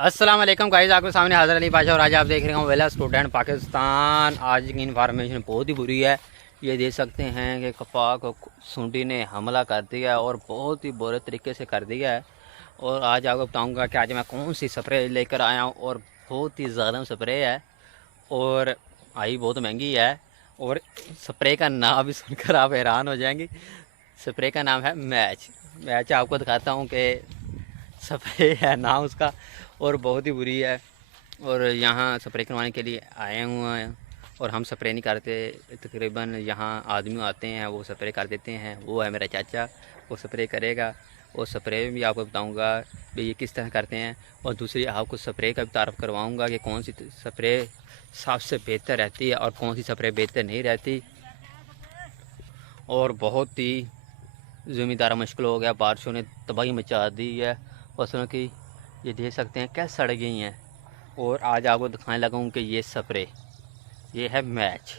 अस्सलाम वालेकुम गाइस, आपके सामने हाज़र अली पाशा और आज आप देख रहे हो वेला स्टूडेंट पाकिस्तान। आज की इन्फॉर्मेशन बहुत ही बुरी है। ये देख सकते हैं कि कपा को सूंडी ने हमला कर दिया और बहुत ही बुरे तरीके से कर दिया है। और आज आपको बताऊंगा कि आज मैं कौन सी स्प्रे लेकर आया हूँ और बहुत ही ज़्यादा स्प्रे है और आई बहुत महंगी है। और स्प्रे का नाम भी सुनकर आप हैरान हो जाएंगे। स्प्रे का नाम है मैच। मैच आपको दिखाता हूँ कि स्प्रे है नाम उसका और बहुत ही बुरी है। और यहाँ स्प्रे करवाने के लिए आए हुए हैं और हम स्प्रे नहीं करते। तकरीबन यहाँ आदमी आते हैं वो स्प्रे कर देते हैं। वो है मेरा चाचा, वो स्प्रे करेगा और स्प्रे भी आपको बताऊंगा भाई ये किस तरह करते हैं। और दूसरी आपको स्प्रे का भी तारफ़ करवाऊंगा कि कौन सी स्प्रे सबसे बेहतर रहती है और कौन सी स्प्रे बेहतर नहीं रहती। और बहुत ही ज़मींदारा मुश्किल हो गया, बारिशों ने तबाही मचा दी है फसलों की। ये देख सकते हैं कैसे सड़ गई हैं। और आज आपको दिखाने लगा हूँ कि ये स्प्रे ये है मैच।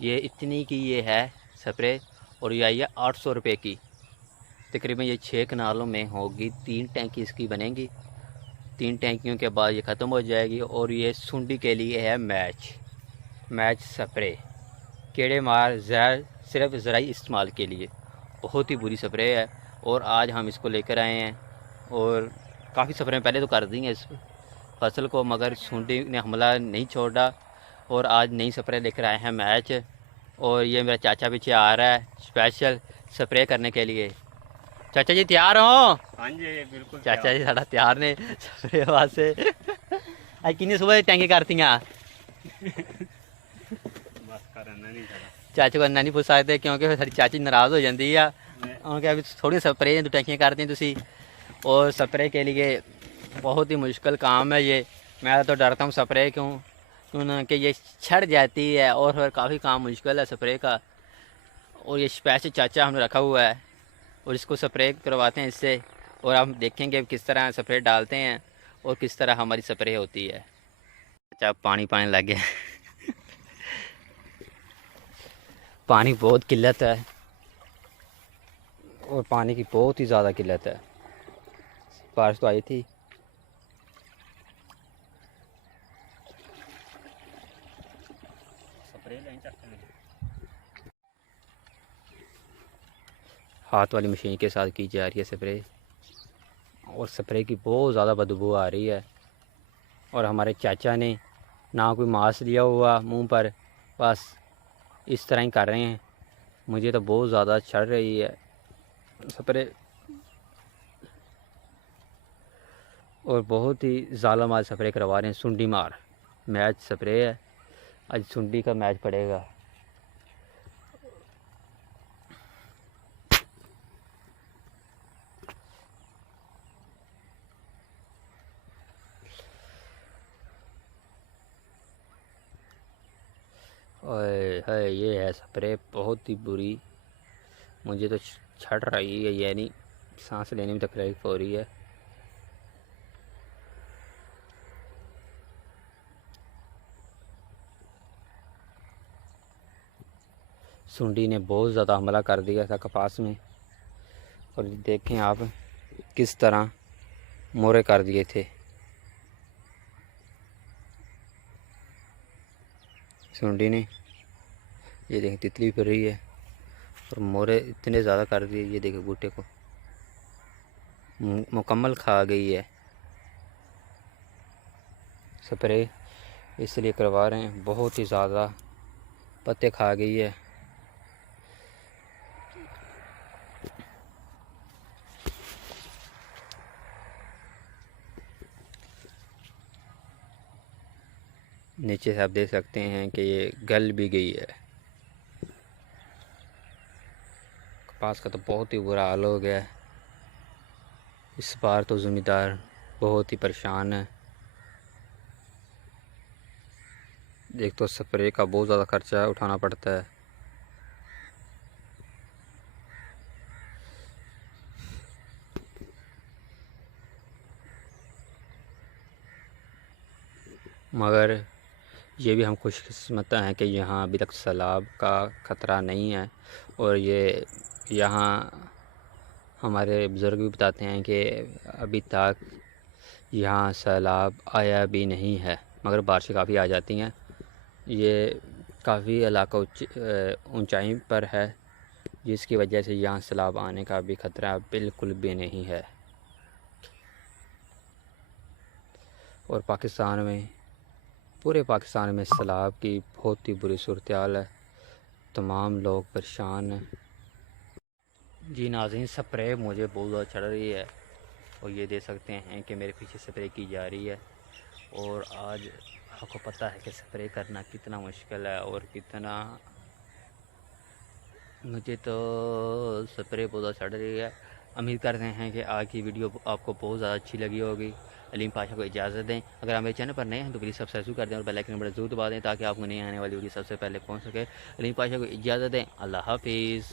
ये इतनी की ये है स्प्रे और ये आई है 800 रुपये की। तकरीबन ये 6 कनालों में होगी। 3 टैंकी इसकी बनेंगी। 3 टैंकियों के बाद ये ख़त्म हो जाएगी। और ये सूंडी के लिए है मैच स्प्रे, कीड़े मार जहर सिर्फ ज़राई इस्तेमाल के लिए। बहुत ही बुरी स्प्रे है और आज हम इसको लेकर आए हैं। और काफ़ी स्प्रे पहले तो कर दी हैं इस फसल को, मगर सूंडी ने हमला नहीं छोड़ा। और आज नई स्प्रे लेकर आए हैं मैच। और ये मेरा चाचा पीछे आ रहा है स्पेशल स्प्रे करने के लिए। चाचा जी तैयार हो? हाँ जी बिल्कुल चाचा जी साढ़ा तैयार ने स्प्रे वास्ते। आज किन्नी सुबह टैंकी करती हैं? बस करना नहीं करा चाचे को इन्ना नहीं पूछ सकते क्योंकि फिर साड़ी चाची नाराज़ हो जाती है। उन्होंने अभी थोड़ी स्प्रे तो टैंकियाँ करती हैं तुसी। और स्प्रे के लिए बहुत ही मुश्किल काम है ये। मैं तो डरता हूँ स्प्रे क्योंकि ये छड़ जाती है और फिर काफ़ी काम मुश्किल है स्प्रे का। और ये स्पेशल चाचा हमने रखा हुआ है और इसको स्प्रे करवाते हैं इससे। और हम देखेंगे किस तरह स्प्रे डालते हैं और किस तरह हमारी स्प्रे होती है। अच्छा पानी पानी लग गया। पानी बहुत किल्लत है और पानी की बहुत ही ज़्यादा किल्लत है। बारिश तो आई थी। स्प्रे लें चक्कर में। हाथ वाली मशीन के साथ की जा रही है स्प्रे और स्प्रे की बहुत ज़्यादा बदबू आ रही है। और हमारे चाचा ने ना कोई मास्क लिया हुआ मुंह पर, बस इस तरह ही कर रहे हैं। मुझे तो बहुत ज़्यादा चढ़ रही है स्प्रे और बहुत ही ज़ालम आज स्प्रे करवा रहे हैं। सूंडी मार मैच स्प्रे है। आज सूंडी का मैच पड़ेगा। ओए है ये है स्प्रे बहुत ही बुरी। मुझे तो छड़ रही है, यानी सांस लेने में तकलीफ हो रही है। सूंडी ने बहुत ज़्यादा हमला कर दिया था कपास में। और देखें आप किस तरह मोरे कर दिए थे सूंडी ने। ये देखें तितली फिर रही है और मोरे इतने ज़्यादा कर दिए। ये देखें बूटे को मुकम्मल खा गई है। स्प्रे इसलिए करवा रहे हैं, बहुत ही ज़्यादा पत्ते खा गई है। नीचे से आप देख सकते हैं कि ये गल भी गई है। कपास का तो बहुत ही बुरा हाल हो गया है। इस बार तो ज़मींदार बहुत ही परेशान है। एक तो स्प्रे का बहुत ज़्यादा खर्चा उठाना पड़ता है। मगर ये भी हम खुशकिस्मत हैं कि यहाँ अभी तक सैलाब का ख़तरा नहीं है। और ये यहाँ हमारे बुज़ुर्ग भी बताते हैं कि अभी तक यहाँ सैलाब आया भी नहीं है, मगर बारिशें काफ़ी आ जाती हैं। ये काफ़ी इलाका ऊंचाई पर है, जिसकी वजह से यहाँ सैलाब आने का भी ख़तरा बिल्कुल भी नहीं है। और पाकिस्तान में, पूरे पाकिस्तान में सैलाब की बहुत ही बुरी सूरत हाल है, तमाम लोग परेशान हैं। जी नाज़रीन, स्प्रे मुझे बहुत ज़्यादा चढ़ रही है और ये देख सकते हैं कि मेरे पीछे स्प्रे की जा रही है। और आज आपको पता है कि स्प्रे करना कितना मुश्किल है और कितना, मुझे तो स्प्रे बहुत ज़्यादा चढ़ रही है। उम्मीद करते हैं कि आज की वीडियो आपको बहुत ज़्यादा अच्छी लगी होगी। अलीम पाशा को इजाज़त दें। अगर हमारे चैनल पर नए हैं तो प्लीज़ सब्सक्राइब कर दें और बेल आइकन बटन ज़रूर दबा दें ताकि आपको नई आने वाली वीडियो सबसे पहले पहुंच सके। अलीम पाशा को इजाज़त दें। अल्लाह हाफिज़।